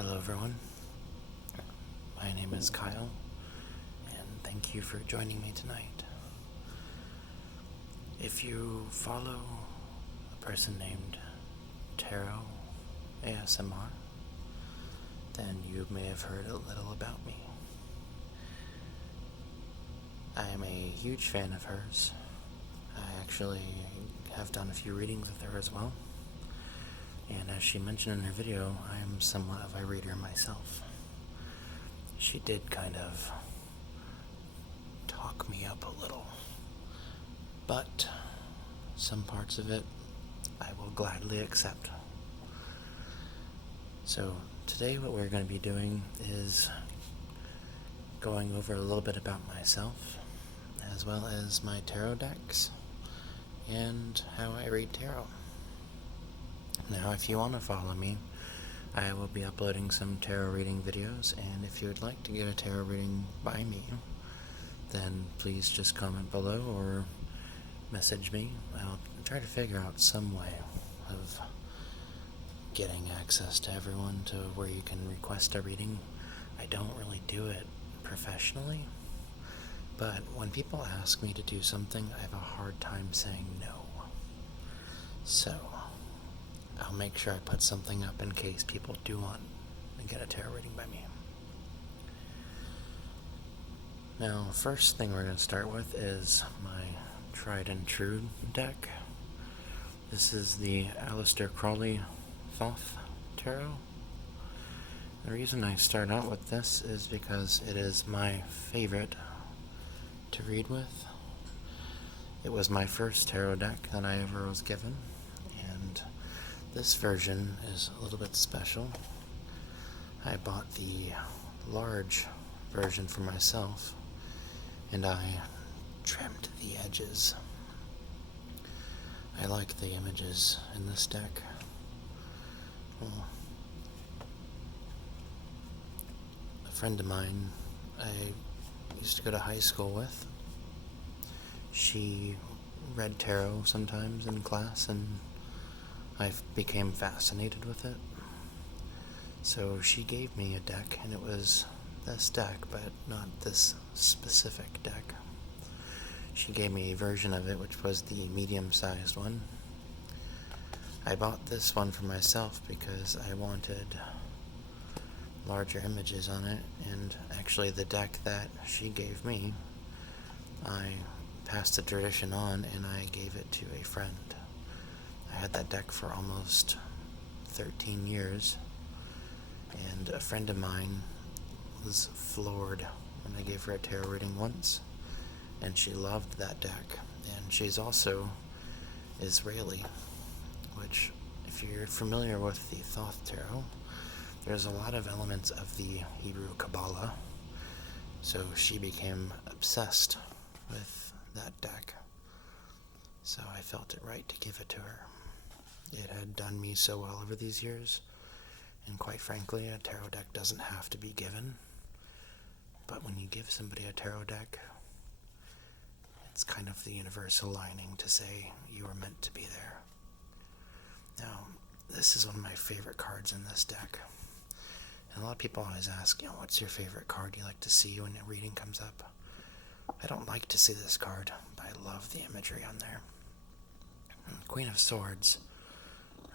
Hello everyone, my name is Kyle, and thank you for joining me tonight. If you follow a person named Tarot ASMR, then you may have heard a little about me. I am a huge fan of hers. I actually have done a few readings with her as well. And as she mentioned in her video, I am somewhat of a reader myself. She did kind of talk me up a little, but some parts of it I will gladly accept. So today what we're going to be doing is going over a little bit about myself, as well as my tarot decks, and how I read tarot. Now, if you want to follow me, I will be uploading some tarot reading videos, and if you would like to get a tarot reading by me, then please just comment below or message me. I'll try to figure out some way of getting access to everyone to where you can request a reading. I don't really do it professionally, but when people ask me to do something, I have a hard time saying no. So I'll make sure I put something up in case people do want to get a tarot reading by me. Now, first thing we're going to start with is my tried and true deck. This is the Aleister Crowley Thoth Tarot. The reason I start out with this is because it is my favorite to read with. It was my first tarot deck that I ever was given, and this version is a little bit special. I bought the large version for myself, and I trimmed the edges. I like the images in this deck. Well, a friend of mine I used to go to high school with, she read tarot sometimes in class, and I became fascinated with it. So she gave me a deck, and it was this deck, but not this specific deck. She gave me a version of it, which was the medium-sized one. I bought this one for myself because I wanted larger images on it, and actually the deck that she gave me, I passed the tradition on and I gave it to a friend. I had that deck for almost 13 years, and a friend of mine was floored when I gave her a tarot reading once, and she loved that deck. And she's also Israeli, which, if you're familiar with the Thoth Tarot, there's a lot of elements of the Hebrew Kabbalah, so she became obsessed with that deck. So I felt it right to give it to her. It had done me so well over these years, and quite frankly, a tarot deck doesn't have to be given, but when you give somebody a tarot deck, it's kind of the universal lining to say you were meant to be there. Now, this is one of my favorite cards in this deck, and a lot of people always ask, what's your favorite card you like to see when a reading comes up? I don't like to see this card, but I love the imagery on there. Queen of Swords,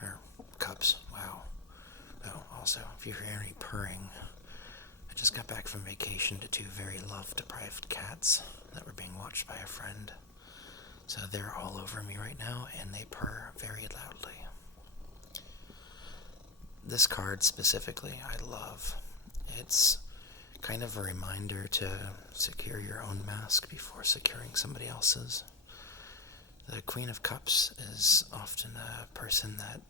or Cups, wow. Oh, also, if you hear any purring, I just got back from vacation to two very love-deprived cats that were being watched by a friend. So they're all over me right now, and they purr very loudly. This card specifically, I love. It's kind of a reminder to secure your own mask before securing somebody else's. The Queen of Cups is often a person that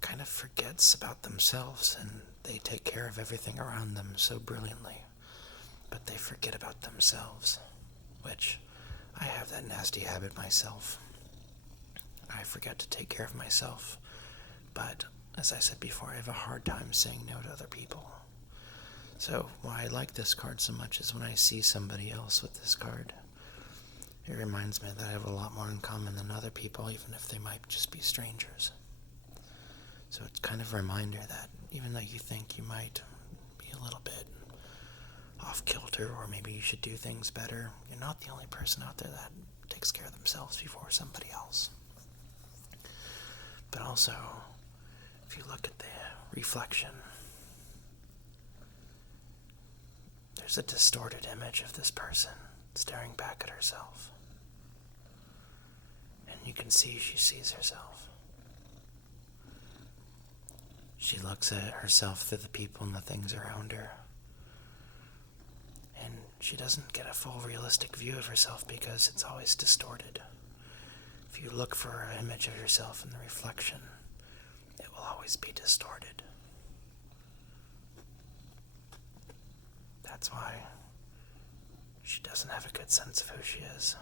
kind of forgets about themselves, and they take care of everything around them so brilliantly, but they forget about themselves, which I have that nasty habit myself. I forget to take care of myself, but as I said before, I have a hard time saying no to other people. So why I like this card so much is when I see somebody else with this card, it reminds me that I have a lot more in common than other people, even if they might just be strangers. So it's kind of a reminder that even though you think you might be a little bit off kilter, or maybe you should do things better, you're not the only person out there that takes care of themselves before somebody else. But also, if you look at the reflection, there's a distorted image of this person staring back at herself. And you can see she sees herself. She looks at herself through the people and the things around her. And she doesn't get a full realistic view of herself because it's always distorted. If you look for an image of yourself in the reflection, it will always be distorted. That's why she doesn't have a good sense of who she is.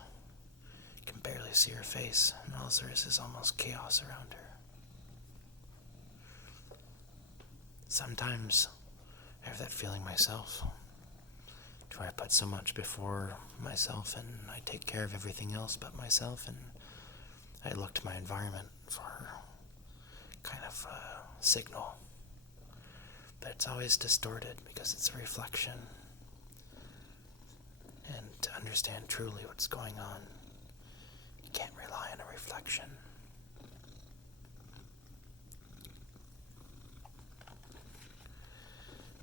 You can barely see her face, and all there is almost chaos around her. Sometimes I have that feeling myself. Do I put so much before myself, and I take care of everything else but myself, and I look to my environment for kind of a signal. But it's always distorted because it's a reflection. And to understand truly what's going on, you can't rely on a reflection.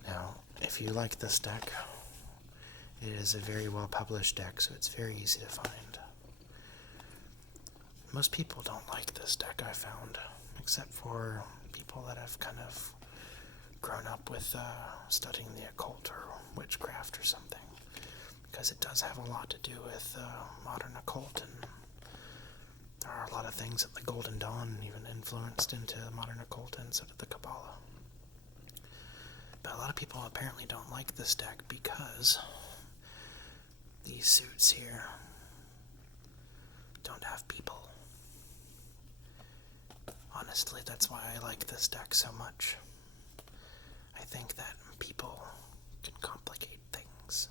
Now, if you like this deck, it is a very well published deck, so it's very easy to find. Most people don't like this deck, I found, except for people that have kind of grown up with studying the occult or witchcraft or something, because it does have a lot to do with modern occult, and there are a lot of things that the Golden Dawn even influenced into modern occult, and so did the Kabbalah. But a lot of people apparently don't like this deck because these suits here don't have people. Honestly, that's why I like this deck so much. I think that people can complicate things.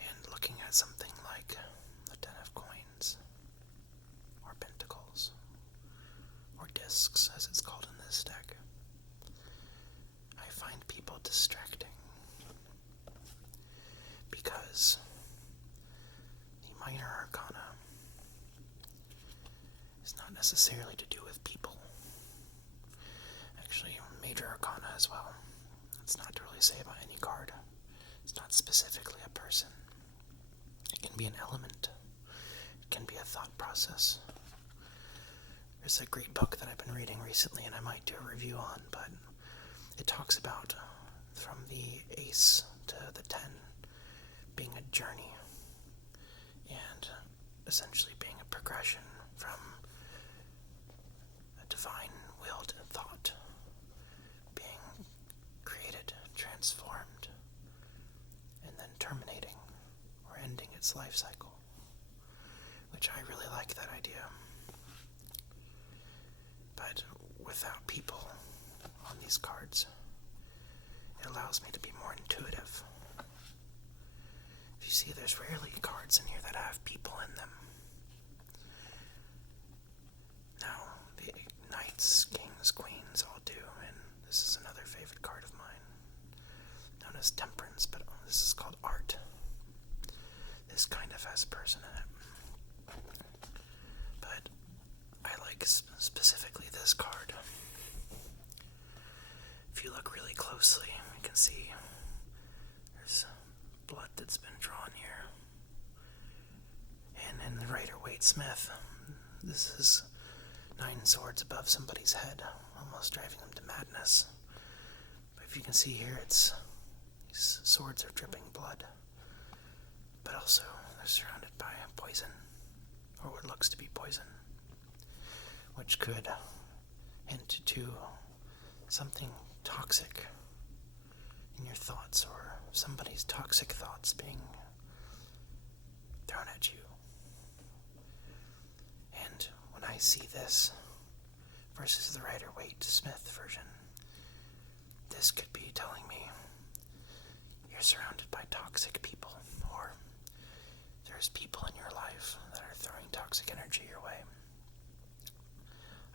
And looking at something like the Ten of Coins, or Pentacles, or Discs, as it's called in this deck, I find people distracting. Because the Minor Arcana is not necessarily to do with people. Actually, Major Arcana as well. It's not to really say about any card. It's not specifically a person. It can be an element. It can be a thought process. There's a great book that I've been reading recently, and I might do a review on, but it talks about from the Ace to the 10 being a journey, and essentially being a progression from a divine-willed thought being created, transformed, and then terminating or ending its life cycle, which I really like that idea. But without people on these cards, it allows me to be more intuitive. If you see, there's rarely cards in here that have people in them. Now, the Knights, Kings, Queens all do, and this is another favorite card of mine, known as Temperance, but this is called Art. This kind of has a person in it. But I like specifically this card. If you look really closely, you can see there's blood that's been drawn here. And in the Rider-Waite-Smith, this is 9 swords above somebody's head, almost driving them to madness. But if you can see here, these swords are dripping blood. But also, they're surrounded by poison, or what looks to be poison, which could hint to something toxic in your thoughts, or somebody's toxic thoughts being thrown at you. And when I see this versus the Rider-Waite-Smith version, this could be telling me you're surrounded by toxic people, or there's people in your life that are throwing toxic energy your way.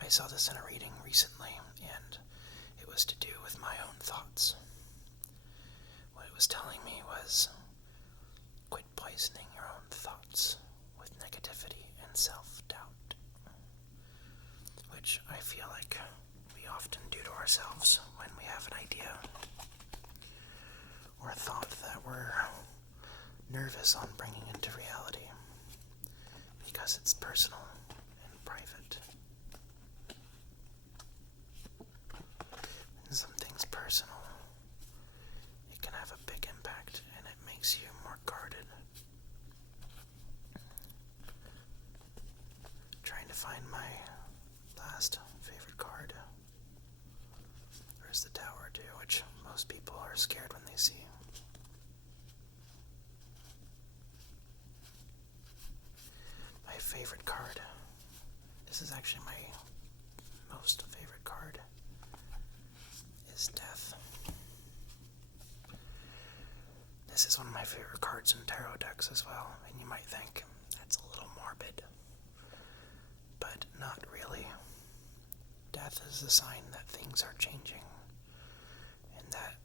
I saw this in a reading recently, and it was to ourselves when we have an idea or a thought that we're nervous on bringing into reality because it's personal and private. When something's personal, it can have a big impact and it makes you more guarded. Trying to find my last favorite card. There's the Tower too, which most people are scared when they see. My favorite card. This is actually my most favorite card. Is Death. This is one of my favorite cards in tarot decks as well, and you might think that's a little morbid, but not really. Death is the sign that things are changing, and that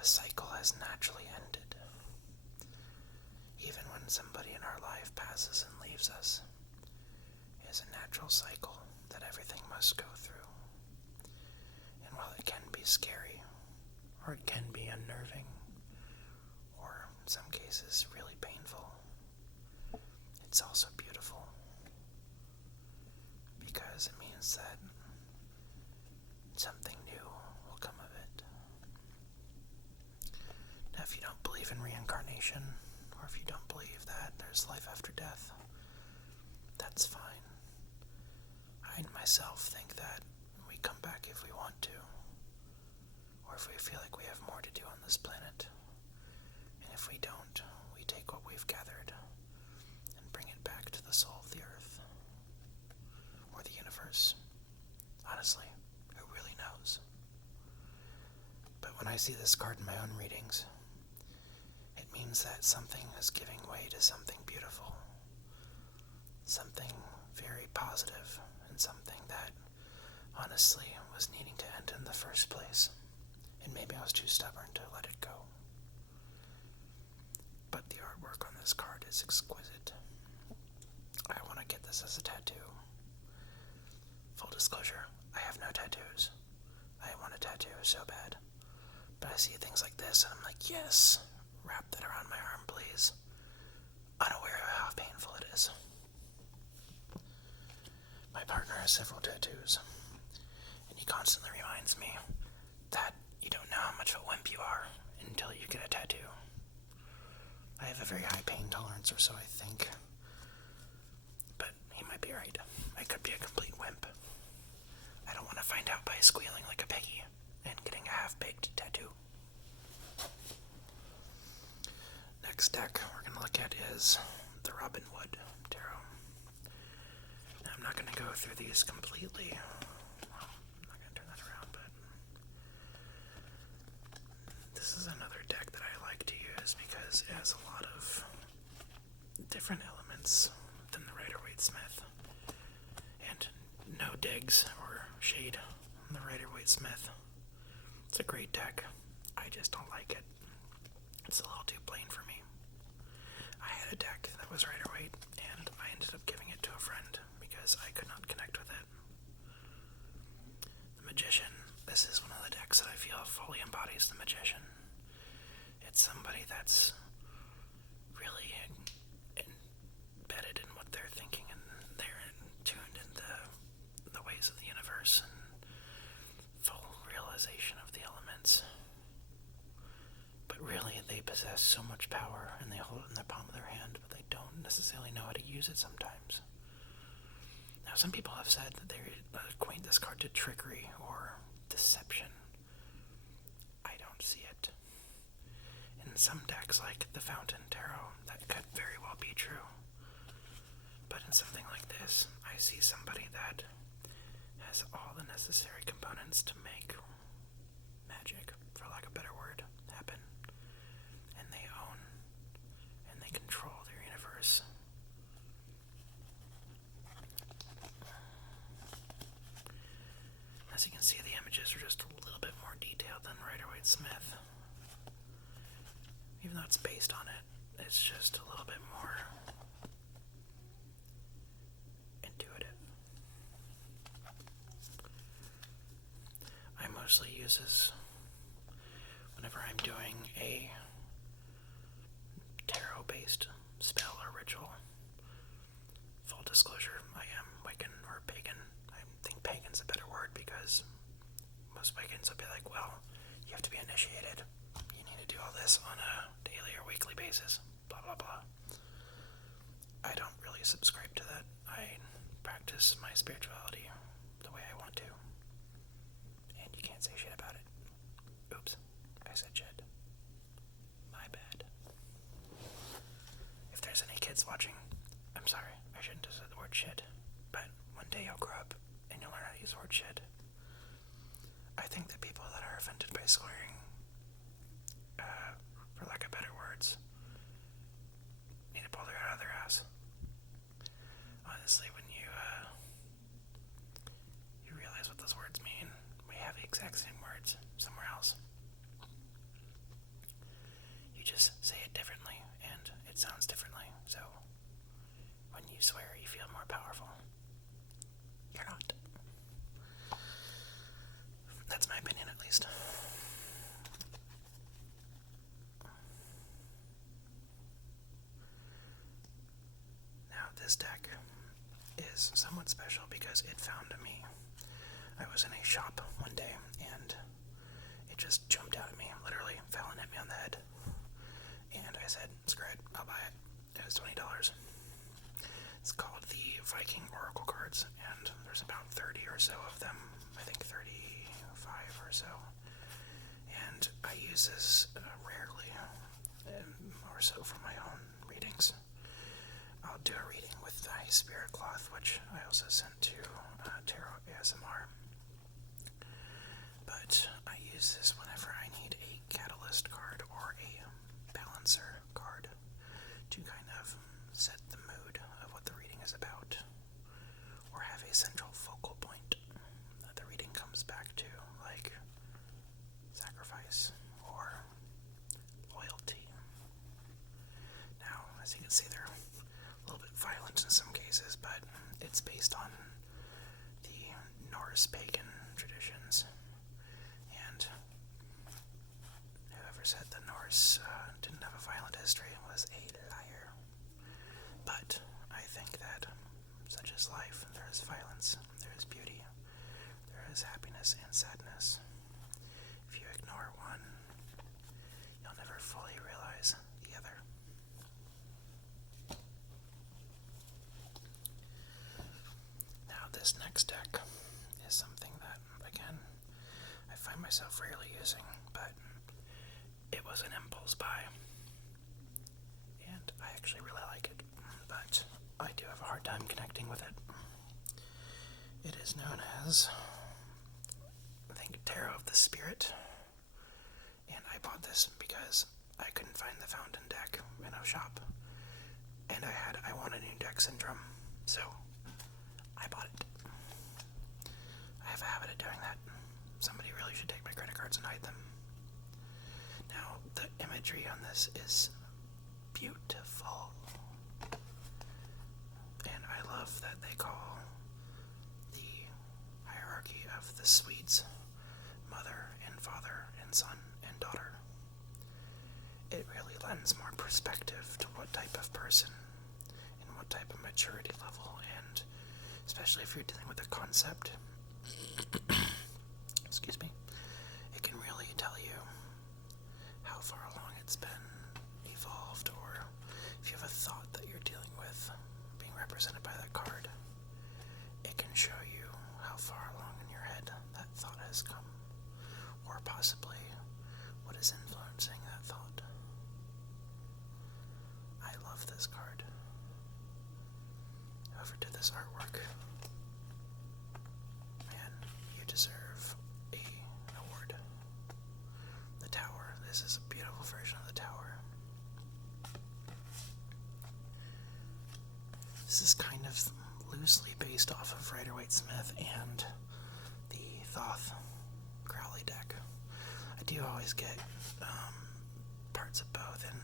a cycle has naturally ended. Even when somebody in our life passes and leaves us, it is a natural cycle that everything must go through. And while it can be scary, or it can be unnerving, or in some cases really painful, it's also beautiful, because it means that something new will come of it. Now, if you don't believe in reincarnation, or if you don't believe that there's life after death, that's fine. I myself think that we come back if we want to, or if we feel like we have more to do on this planet. And if we don't, we take what we've gathered and bring it back to the soul of the earth, or the universe. Honestly, who really knows? But when I see this card in my own readings, it means that something is giving way to something beautiful, something very positive, and something that honestly was needing to end in the first place, and maybe I was too stubborn to let it go. But the artwork on this card is exquisite. I want to get this as a tattoo. Full disclosure, I have no tattoos. I want a tattoo so bad. But I see things like this and I'm like, yes, wrap that around my arm, please. Unaware of how painful it is. My partner has several tattoos, and he constantly reminds me that you don't know how much of a wimp you are until you get a tattoo. I have a very high pain tolerance, or so I think. But he might be right. I could be a complete wimp. I don't want to find out by squealing like a piggy and getting a half-baked tattoo. Next deck we're going to look at is the Robin Wood Tarot. Now, I'm not going to go through these completely. Well, I'm not going to turn that around, but this is another deck that I like to use because it has a lot of different elements than the Rider-Waite-Smith. And no digs or shade on the Rider-Waite-Smith. It's a great deck. I just don't like it. It's a little too plain for me. I had a deck that was Rider-Waite, and I ended up giving it to a friend because I could not connect with it. The Magician. This is one of the decks that I feel fully embodies the Magician. It's somebody that's really embedded in what they're thinking, and they're tuned into the ways of the universe and full realization of the elements. But really, they possess so much power, and they hold it in the palm of their hand, but they don't necessarily know how to use it sometimes. Now, some people have said that they equate this card to trickery or deception. I don't see it. In some decks, like the Fountain Tarot, that could very well be true. But in something like this, I see somebody that has all the necessary components to make magic, for lack of a better word, happen. And they own and they control their universe. As you can see, the images are just a little bit more detailed than Rider-Waite-Smith. Even though it's based on it, it's just a little bit more intuitive. I mostly uses whenever I'm doing a tarot-based spell or ritual. Full disclosure, I am Wiccan or pagan. I think pagan's a better word because most Wiccans will be like, well, you have to be initiated. You need to do all this on a daily or weekly basis. Blah, blah, blah. I don't really subscribe to that. I practice my spirituality the way I want to. And you can't say shit about it. Oops, I said shit. My bad. If there's any kids watching, I'm sorry, I shouldn't have said the word shit. But one day you'll grow up and you'll learn how to use the word shit. I think that people that are offended by swearing, for lack of better words, need to pull their out of their ass. Honestly, when you realize what those words mean, we have the exact same words somewhere else. You just say it differently, and it sounds differently, so when you swear, you feel more powerful. You're not. That's my opinion, at least. Now, this deck is somewhat special because it found me. I was in a shop one day, and it just jumped out at me, literally fell and hit me on the head. And I said, screw it, I'll buy it. It was $20. It's called the Viking Oracle cards, and there's about 30 or so of them. I think 35 or so. And I use this rarely, or so for my own readings. I'll do a reading with a spirit cloth, which I also sent to Tarot ASMR. But I use this whenever I need a catalyst card or a balancer card to kind of set the mood of what the reading is about, or have a central focal point that the reading comes back to, like sacrifice or loyalty. Now, as you can see, they're a little bit violent in some cases, but it's based on the Norse pagan traditions, and whoever said the Norse didn't have a violent history was a liar. But I think that such is life. There is violence, there is beauty, there is happiness and sadness. If you ignore one, you'll never fully realize the other. Now, this next deck is something that, again, I find myself rarely using, but it was an impulse buy, and I actually really like it, but I do have a hard time connecting with it. It is known as, I think, Tarot of the Spirit, and I bought this because I couldn't find the Fountain deck in a shop, and I wanted a new deck syndrome, so I bought it. I have a habit of doing that. Somebody really should take my credit cards and hide them. Now, the imagery on this is beautiful, and I love that they call the hierarchy of the Swedes mother and father and son and daughter. It really lends more perspective to what type of person and what type of maturity level, and especially if you're dealing with a concept, excuse me, it can really tell you how far along it's been evolved, or if you have a thought that you're dealing with being represented by that card, it can show you how far along in your head that thought has come, or possibly what is influencing that thought. I love this card. Whoever did this artwork, man, you deserve an award. The Tower. This is a beautiful version of the Tower. This is kind of loosely based off of Rider-Waite-Smith and the Thoth Crowley deck. I do always get parts of both in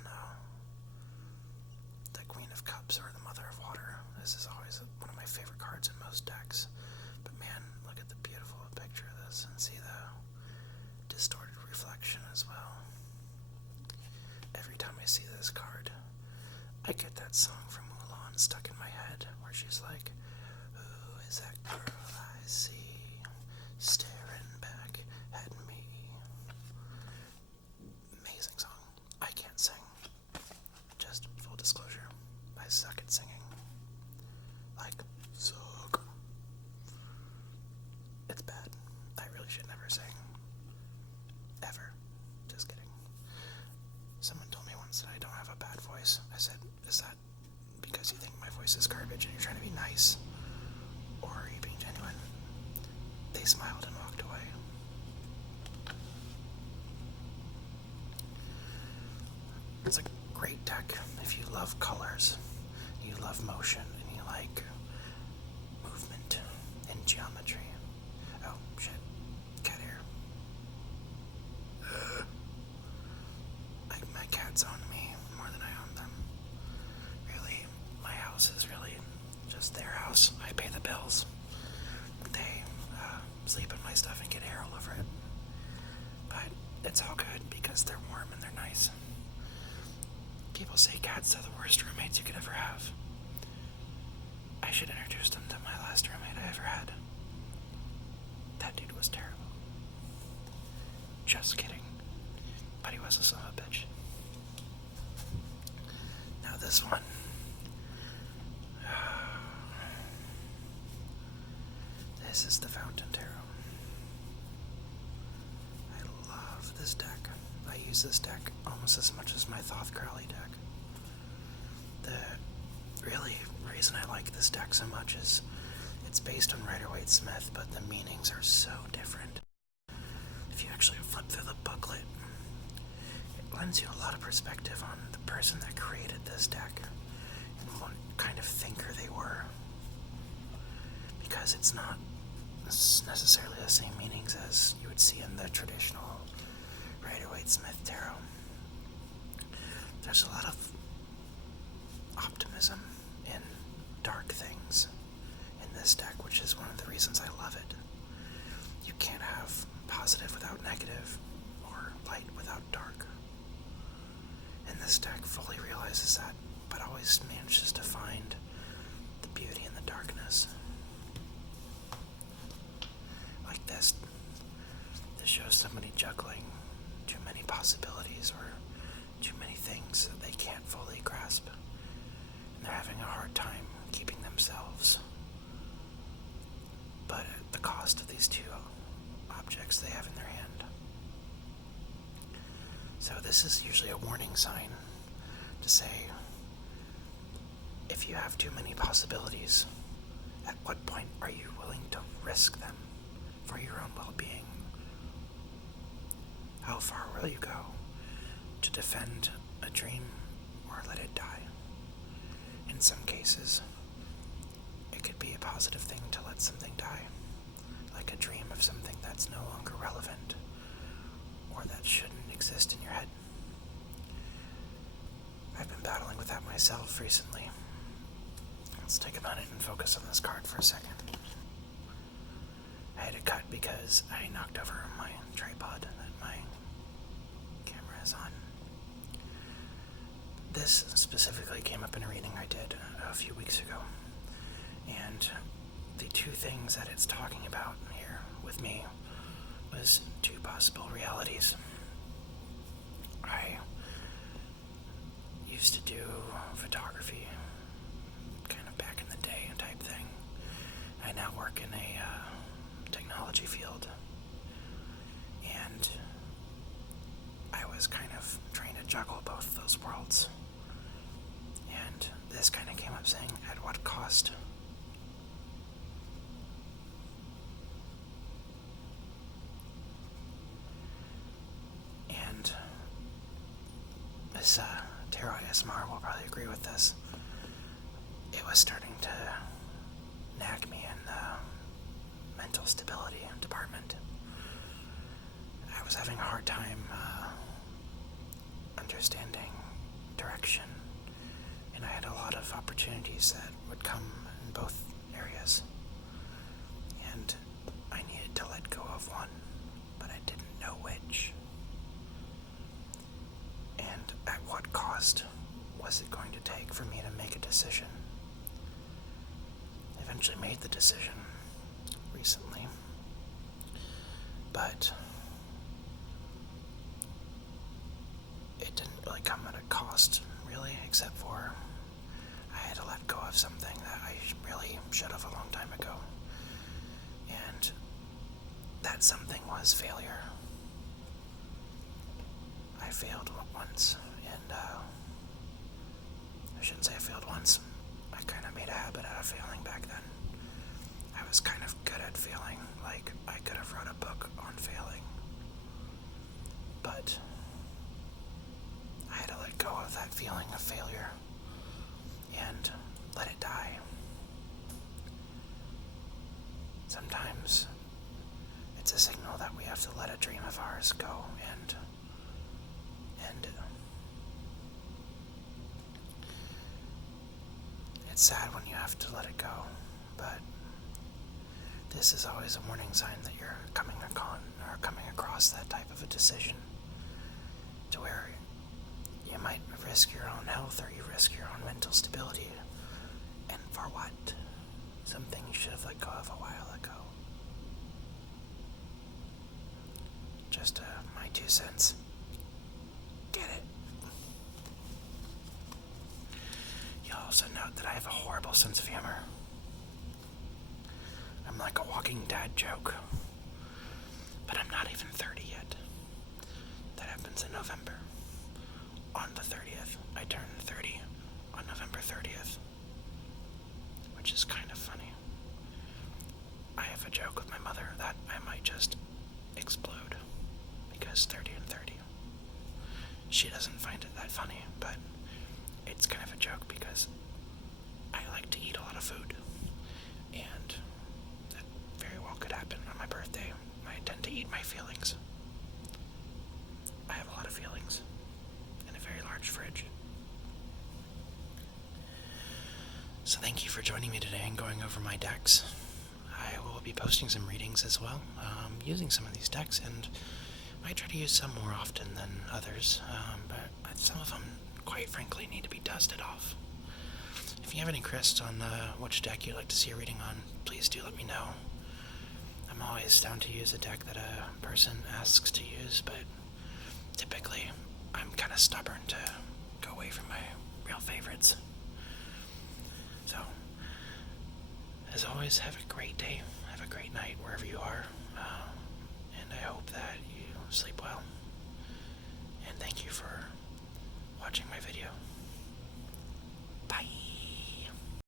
the Queen of Cups or the Mother of Water. This is always one of my favorite cards in most decks. But man, look at the beautiful picture of this, and see get that song from Mulan stuck in my head where she's like, "Who is that girl I see staring back at me?" Amazing song. I can't sing. Just full disclosure, I suck at singing. Like, suck. It's bad. I really should never sing. Ever. Just kidding. Someone told me once that I don't have a bad voice. I said, "Is that because you think my voice is garbage and you're trying to be nice? Or are you being genuine?" They smiled and walked away. It's a great deck if you love colors, you love motion, and you like movement and geometry. Oh, shit. Cat hair. My cats own me more than I own them. Really, my house is really just their house. I pay the bills. They sleep in my stuff and get hair all over it. But it's all good because they're warm and they're nice. People say cats are the worst roommates you could ever have. I should introduce them to my last roommate I ever had. That dude was terrible. Just kidding. But he was a son of a bitch. Now this one. This is the Fountain Tarot. I love this deck. I use this deck almost as much as my Aleister Crowley deck. The really reason I like this deck so much is it's based on Rider-Waite-Smith, but the meanings are so different. If you actually flip through the booklet, it lends you a lot of perspective on the person that created this deck and what kind of thinker they were. Because it's not necessarily the same meanings as you would see in the traditional Rider-Waite-Smith tarot. There's a lot of optimism in dark things in this deck, which is one of the reasons I love it. You can't have positive without negative, or light without dark. And this deck fully realizes that, but always manages to find the beauty in the darkness. Like this shows somebody juggling too many possibilities or too many things that they can't fully grasp. And they're having a hard time keeping themselves. But at the cost of these two objects they have in their hand. So this is usually a warning sign to say, if you have too many possibilities, at what point are you willing to risk them for your own well-being? How far will you go to defend a dream or let it die? In some cases, it could be a positive thing to let something die, like a dream of something that's no longer relevant or that shouldn't exist in your head. I've been battling with that myself recently. Let's take a minute and focus on this card for a second. I had to cut because I knocked over my tripod that my camera is on. This specifically came up in a reading I did a few weeks ago, and the two things that it's talking about here with me was two possible realities. I used to do photography kind of back in the day type thing. I now work in a technology field, and I was kind of trying to juggle both those worlds. And this kind of came up saying, at what cost? And this tarot ASMR will probably agree with this. It was starting to nag me in the mental stability department. I was having a hard time understanding direction, and I had a lot of opportunities that would come in both areas, and I needed to let go of one, but I didn't know which. And at what cost was it going to take for me eventually made the decision recently, but it didn't really come at a cost, really, except for I had to let go of something that I really should have a long time ago. And that something was failure. I failed once, and I shouldn't say I failed once. I kind of made a habit out of failing back then. I was kind of good at failing, like I could have wrote a book on failing. But I had to let go of that feeling of failure and let it die. Sometimes it's a signal that we have to let a dream of ours go and it's sad when you have to let it go, but this is always a warning sign that you're coming across that type of a decision to where you might risk your own health or you risk your own mental stability. And for what? Something you should have let go of a while ago. Just my 2 cents. Get it? You'll also note that I have a horrible sense of humor. I'm like a walking dad joke. But I'm not even 30 yet. That happens in November. On the 30th. I turn 30 on November 30th. Which is kind of funny. I have a joke with my mother that I might just explode. Because 30 and 30. She doesn't find it that funny, but it's kind of a joke because I like to eat a lot of food. And that very well could happen on my birthday. I tend to eat my feelings. I have a lot of feelings in a very large fridge. So thank you for joining me today and going over my decks. I will be posting some readings as well, using some of these decks, and I try to use some more often than others, but some of them, quite frankly, need to be dusted off. If you have any requests on which deck you'd like to see a reading on, please do let me know. I'm always down to use a deck that a person asks to use, but typically I'm kind of stubborn to go away from my real favorites. So, as always, have a great day, have a great night wherever you are, and I hope that you sleep well.